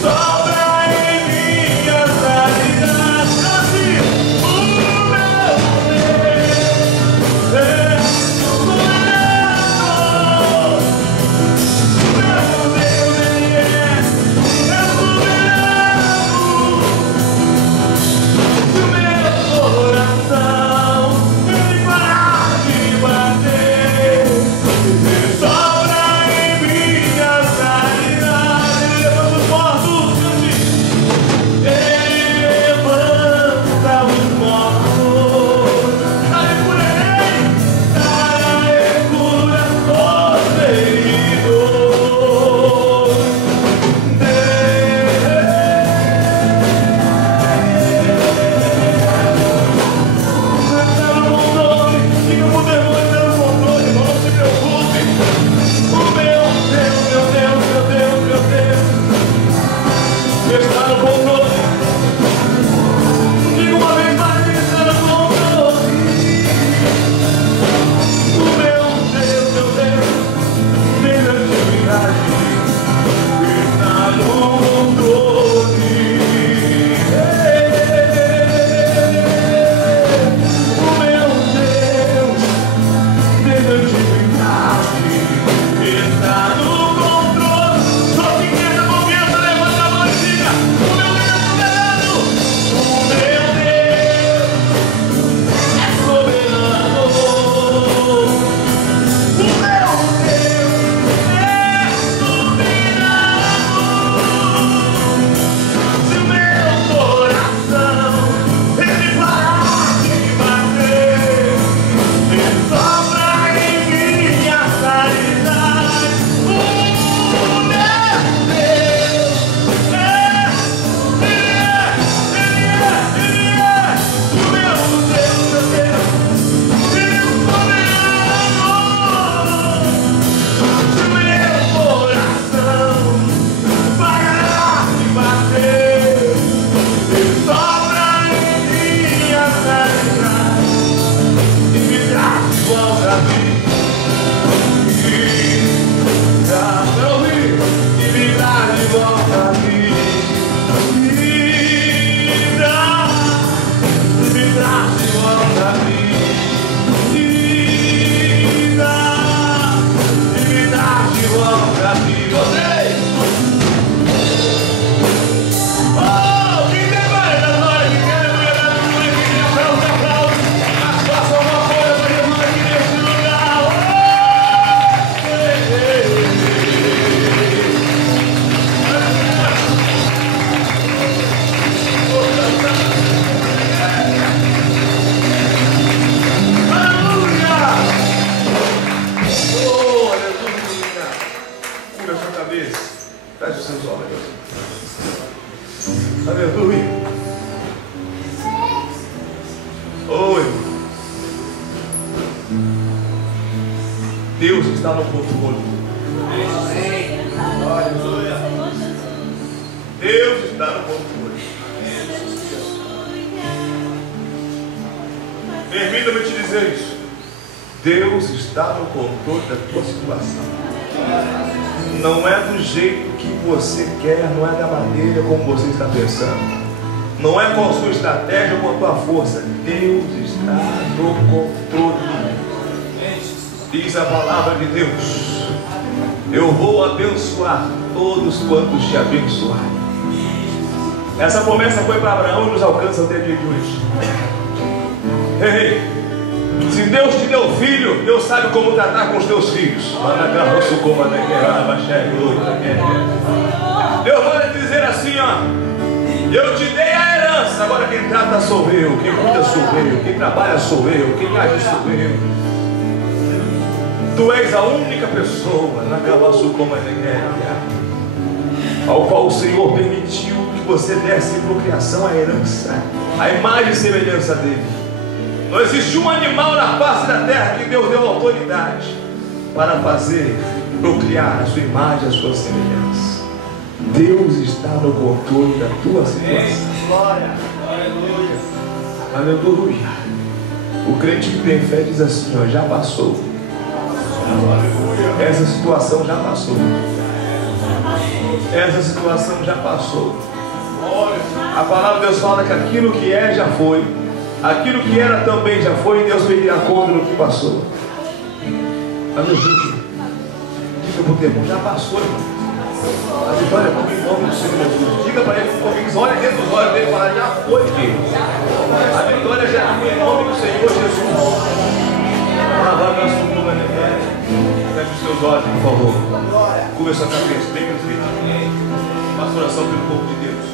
Sobra em minha sanidade. Aleluia. Oi. Deus está no controle. Deus está no controle. Permita-me te dizer isso. Deus está no controle da tua situação. Não é do jeito que você quer, não é da maneira como você está pensando, não é com a sua estratégia ou com a tua força. Deus está no controle. Diz a palavra de Deus: eu vou abençoar todos quantos te abençoarem. Essa promessa foi para Abraão e nos alcança até o dia de hoje. Ei, se Deus te deu filho, Deus sabe como tratar com os teus filhos. Deus vai dizer assim, ó: eu te dei a herança, agora quem trata sou eu, quem cuida sou eu, quem trabalha sou eu, quem age sou eu. Tu és a única pessoa ao qual o Senhor permitiu que você desse em procriação a herança, a imagem e semelhança dele. Não existe um animal na face da terra que Deus deu autoridade para fazer procriar a sua imagem, a sua semelhança. Deus está no controle da tua situação. Glória, aleluia, aleluia. O crente que tem fé diz assim, ó: já passou. Essa situação já passou. Essa situação já passou. A palavra de Deus fala que aquilo que é já foi, aquilo que era também já foi, e Deus veio a conta no que passou. Aleluia. Diga para o teu irmão: já passou, irmão. A vitória comigo em nome do Senhor Jesus. Diga para ele comigo, olha dentro dos olhos dele e fala: já foi, filho. A vitória já foi em nome do Senhor Jesus. Feche os seus olhos, por favor. Cubra a sua cabeça, bem perfeito. Faça oração pelo povo de Deus.